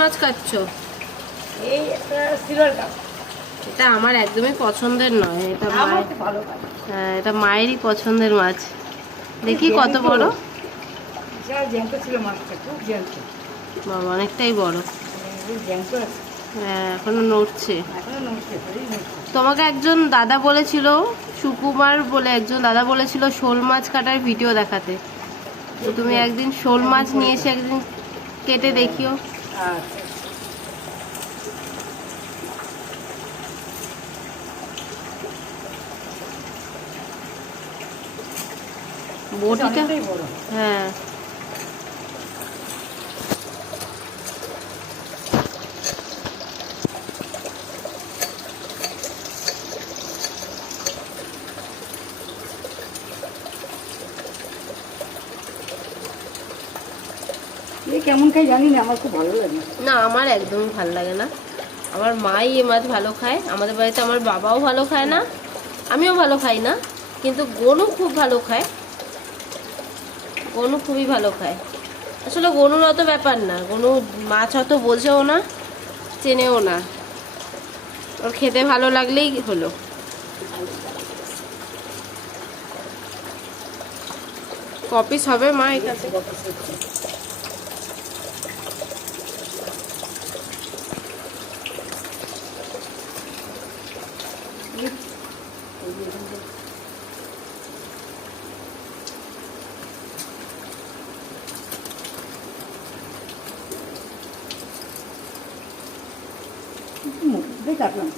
মাছ খাচ্ছ? এই একটা সিলভার কাপ। এটা আমার একদমই পছন্দের নয়, এটা আমার মায়ের। তো ভালো লাগে। হ্যাঁ, এটা মায়েরই পছন্দের মাছ। দেখি কত বড়। যা জ্যান্ত ছিল মাছটা, খুব জ্যান্ত। বাবা, অনেকটাই বড়। জ্যান্ত আছে, হ্যাঁ, এখনো নড়ছে। এখনো নড়ছে, শরীর নড়ছে। তোমাকে একজন দাদা বলেছিল, সুকুমার বলে একজন দাদা বলেছিল শোল মাছ কাটার ভিডিও দেখাতে। তো তুমি একদিন শোল মাছ নিয়ে এসে একদিন কেটে দেখিও। আচ্ছা, বটিটা। অনেকটাই বড়। হ্যাঁ, এ কেমন খাই জানি না, আমার খুব ভালো লাগে। না আমার একদমই ভালো লাগে না। আমার মাই এ মাছ ভালো খায়, আমাদের বাড়িতে আমার বাবাও ভালো খায় না, আমিও ভালো খাই না, কিন্তু গনু খুব ভালো খায়। গনু খুবই ভালো খায়। আসলে গনুর অত ব্যাপার না, গনু মাছ অত বোঝেও না, চেনেও না, ওর খেতে ভালো লাগলেই হলো। কপিস হবে মা এখানে? কাটলাম।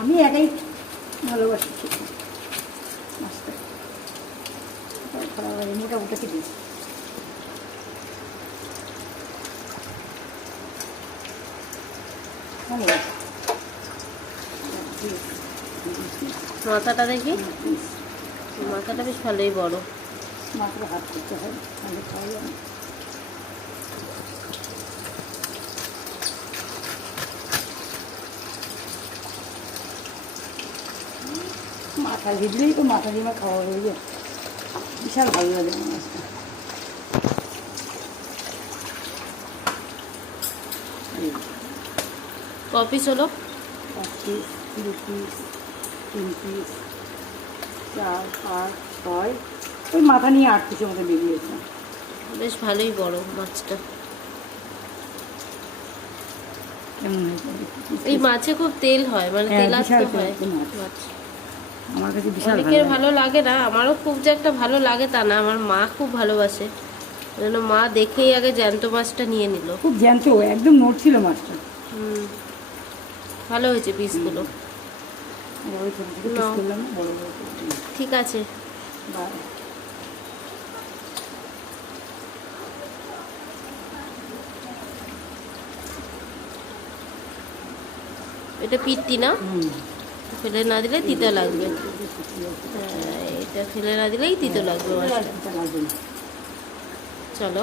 আমি একাই ভালোবাসি খেতে মাছটা, মোটামুটি খেতে ভালোবাসি। মাথাটা দেখি, মাথাটা বেশ ভালোই বড়। মাত্র হাত করতে হয়, তাহলে খাওয়া যায় না। মাথা ভিজলেই তো মাথা ডিমা খাওয়া হয়ে যায়, বিশাল ভালো লাগে আমার মাছটা। কপিস হলো 5 পিস, 2 পিস, 3 পিস, 4, 5, 6, ওই মাথা নিয়ে 8 পিসের মতো বেরিয়েছে। বেশ ভালোই বড় মাছটা। কেমন হয়েছে? এই মাছে খুব তেল হয়, মানে হ্যাঁ, তেলাক্ত বিশাল হয় তেল মাছ। মাছ। আমার কাছে বিশাল অনেকের ভালো লাগে না, আমারও খুব যে একটা ভালো লাগে তা না, আমার মা খুব ভালোবাসে, ওই জন্য মা দেখেই আগে জ্যান্ত মাছটা নিয়ে নিল। খুব জ্যান্ত, একদম নড়ছিল মাছটা। ভালো হয়েছে পিসগুলো। বড় ছোট ছোট পিস করলাম, বড় বড় করে দিলাম। ঠিক আছে। বাহ। এটা পিত্তি না, ফেলে না দিলে তিতা লাগবে। হ্যাঁ, এটা ফেলে না দিলেই তিতো লাগবে মাছটা। চলো।